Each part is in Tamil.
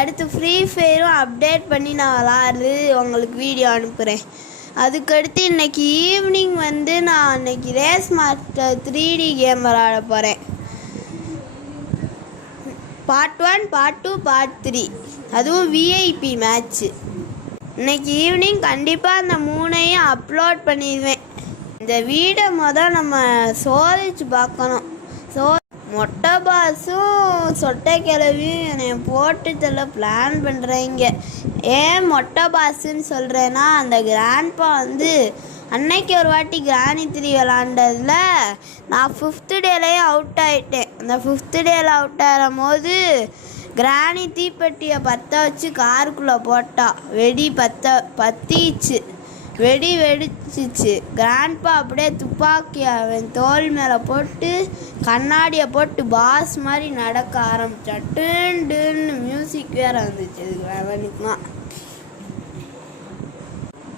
அடுத்து ஃப்ரீ ஃபயரும் அப்டேட் பண்ணி நான் விளாட்றது உங்களுக்கு வீடியோ அனுப்புகிறேன். அதுக்கடுத்து இன்றைக்கி ஈவினிங் வந்து நான் இன்றைக்கி ரேஸ் மாஸ்டர் 3D கேம் விளாட போகிறேன். பார்ட் 1, பார்ட் 2, பார்ட் 3, அதுவும் விஐபி மேட்ச்சு. இன்றைக்கி ஈவினிங் கண்டிப்பாக அந்த 3ஐயும் அப்லோட் பண்ணிடுவேன். இந்த வீடை நம்ம சோதிச்சு பார்க்கணும். மொட்டை பாஸும் சொட்டை கிளவியும் என்னை போட்டு தள்ள பிளான் பண்ணுறீங்க. ஏன் மொட்டை பாஸுன்னு சொல்கிறேன்னா, அந்த கிராண்ட்பா வந்து அன்னைக்கு ஒரு வாட்டி கிராணி 3 விளாண்டதில் நான் 5th டேலேயே அவுட் ஆகிட்டேன். அந்த 5th டேயில் அவுட் ஆகும் போது கிராணி தீப்பெட்டியை பற்ற வச்சு காருக்குள்ளே போட்டா. பற்றிச்சு, வெடிச்சிச்சு. கிராண்ட்பா அப்படியே துப்பாக்கி அவன் தோல் மேலே போட்டு கண்ணாடியை போட்டு பாஸ் மாதிரி நடக்க ஆரம்பித்தான். டூன்னு மியூசிக் வேறு வந்துச்சு. இதுக்கு அவனுக்குலாம்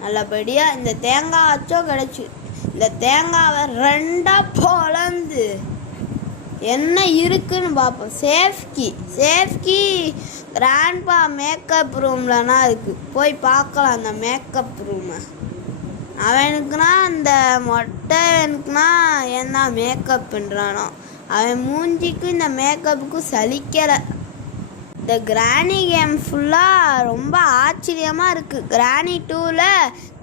நல்லபடியாக இந்த தேங்காய் அச்சோ கிடச்சி. இந்த தேங்காவை 2ஆக பொளந்து என்ன இருக்குன்னு பார்ப்போம். சேஃப்கி கிராண்ட்பா மேக்கப் ரூம்லனா இருக்குது, போய் பார்க்கலாம் அந்த மேக்கப் ரூமை. அவனுக்குனா அந்த மொட்டைவனுக்குனா என்ன மேக்கப் பண்ணுறானோ, அவன் மூஞ்சிக்கு இந்த மேக்கப்புக்கும் சலிக்கலை. இந்த கிராணி கேம் ஃபுல்லாக ரொம்ப ஆச்சரியமாக இருக்குது. கிராணி 2ல்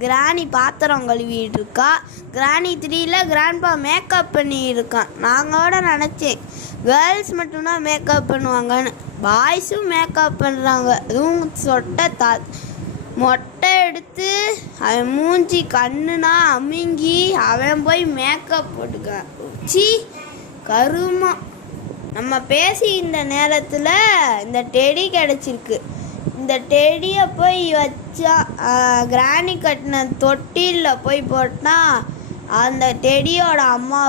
கிராணி பாத்திரம் கழுவிட்டு இருக்கா. கிராணி 3ல் கிராண்ட்பா மேக்கப் பண்ணியிருக்கான். நாங்களோட நினச்சேன் கேர்ள்ஸ் மட்டும்தான் மேக்கப் பண்ணுவாங்கன்னு. பாய்ஸும் மேக்கப் பண்ணுறாங்க. அதுவும் மொட்டை எடுத்து அவன் மூஞ்சி கண்ணுனா அமுங்கி அவன் போய் மேக்கப் போட்டுக்கான். கருமா. நம்ம பேசி இந்த நேரத்தில் இந்த டெடி கிடச்சிருக்கு. இந்த டெடியை போய் வச்சா கிராணி கட்டின தொட்டிலில் போய் போட்டால் அந்த டெடியோட அம்மா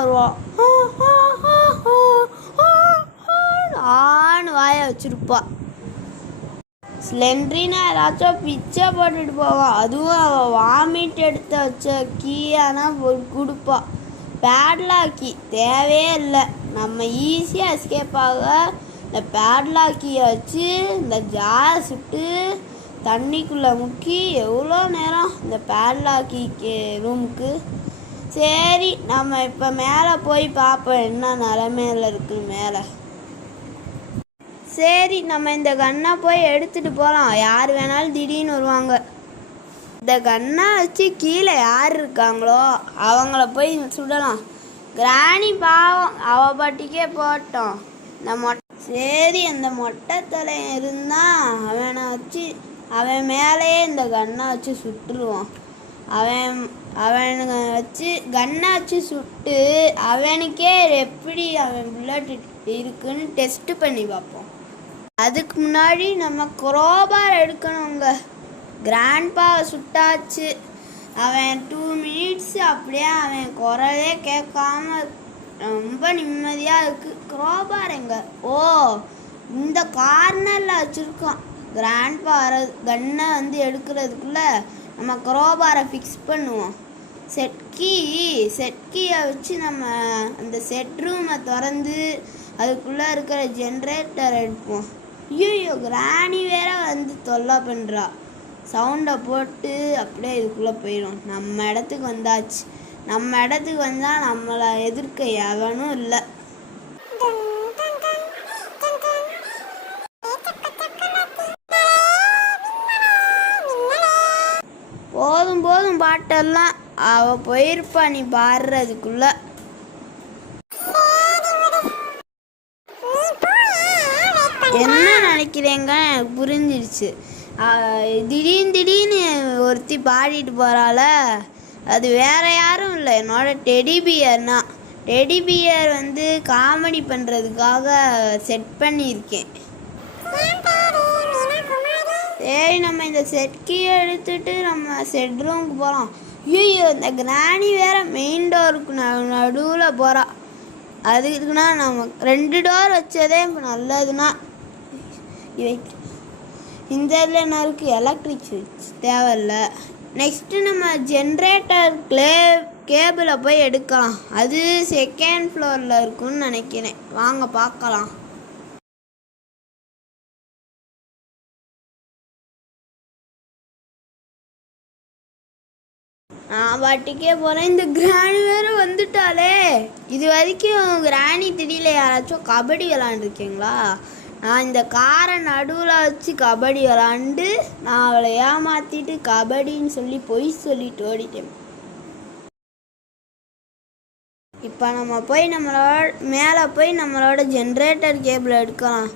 ஆன்னு வாய வச்சுருப்பா. ஸ்லெண்ட்ரினா ஏதாச்சும் பிச்சை போட்டுட்டு போவான். அதுவும் அவள் வாமிட் எடுத்து வச்ச கீயானா கொடுப்பா. பேட்லாக்கி தேவையே இல்லை. நம்ம ஈஸியாக எஸ்கேப் ஆக இந்த பேட்லாக்கியை வச்சு இந்த ஜாரை சுட்டு தண்ணிக்குள்ளே முக்கி எவ்வளோ நேரம் இந்த பேட்லாக்கி ரூமுக்கு. சரி, நம்ம இப்போ மேலே போய் பார்ப்போம் என்ன நிலமையில இருக்குது மேலே. சரி, நம்ம இந்த கன்னை போய் எடுத்துகிட்டு போகலாம். யார் வேணாலும் திடீர்னு வருவாங்க. இந்த கன்னை வச்சு கீழே யார் இருக்காங்களோ அவங்கள போய் சுடலாம். கிராணி பாவம், அவள் பாட்டிக்கே போட்டோம். சரி, அந்த மொட்டை தலை இருந்தால் அவன் மேலேயே இந்த கன்னை வச்சு சுட்டுருவான். அவனுங்க வச்சு கன்னை வச்சு சுட்டு அவனுக்கே எப்படி அவன் புல்லட் இருக்குன்னு டெஸ்ட் பண்ணி பார்ப்போம். அதுக்கு முன்னாடி நம்ம குரோபார் எடுக்கணுங்க. கிராண்ட்பாவை சுட்டாச்சு. அவன் 2 மினிட்ஸ் அப்படியே அவன் குரலே கேட்காம ரொம்ப நிம்மதியாக இருக்குது. குரோபார் எங்க? இந்த கார்னரில் வச்சுருக்கான். கிராண்ட்பா கன்னை வந்து எடுக்கிறதுக்குள்ளே நம்ம குரோபாரை ஃபிக்ஸ் பண்ணுவோம். செட்கியை வச்சு நம்ம அந்த செட் ரூமை திறந்து அதுக்குள்ளே இருக்கிற ஜென்ரேட்டர் எடுப்போம். ஐயோ, கிராணி வேற வந்து தொல்லை பண்ணுறா. சவுண்டை போட்டு அப்படியே இதுக்குள்ளே போயிடும். நம்ம இடத்துக்கு வந்தாச்சு. நம்ம இடத்துக்கு வந்தால் நம்மளை எதிர்க்க எவனும் இல்லை. போதும் பாட்டெல்லாம் அவள் போயிருப்பா நீ பாடுறதுக்குள்ள. என்ன நினைக்கிறேங்க எனக்கு புரிஞ்சிருச்சு. திடீர்னு ஒருத்தி பாடிட்டு போகிறாள். அது வேறு யாரும் இல்லை, என்னோட டெடிபியர்னா. டெடிபியர் வந்து காமெடி பண்ணுறதுக்காக செட் பண்ணியிருக்கேன். சரி, நம்ம இந்த செட்கியை எடுத்துகிட்டு நம்ம செட் ரூமுக்கு போகலாம். ஐயோ, இந்த கிராணி வேறு மெயின் டோருக்கு நடுவில் போகிறா. அதுக்குன்னா நம்ம 2 டோர் வச்சதே இப்போ நல்லதுன்னா. இந்த இதில் என்ன இருக்குது? எலக்ட்ரிக் ஸ்விட்ச் தேவையில்ல. நெக்ஸ்ட்டு நம்ம ஜென்ரேட்டர் கேபிளை போய் எடுக்கலாம். அது 2nd ஃப்ளோரில் இருக்குன்னு நினைக்கிறேன். வாங்க பார்க்கலாம். நான் வாட்டிக்கே போகிறேன். இந்த கிராணி வேறு வந்துட்டாலே. இது வரைக்கும் கிராணி திடீர்ல யாராச்சும் கபடி விளாண்டுருக்கீங்களா? நான் இந்த காரை நடுவில் வச்சு கபடி விளாண்டு நான் அவளை ஏமாற்றிட்டு கபடின்னு சொல்லி பொய் சொல்லிட்டு ஓடிட்டேன். இப்போ நம்ம போய் மேலே போய் நம்மளோட ஜென்ரேட்டர் கேபிள் எடுக்கலாம்.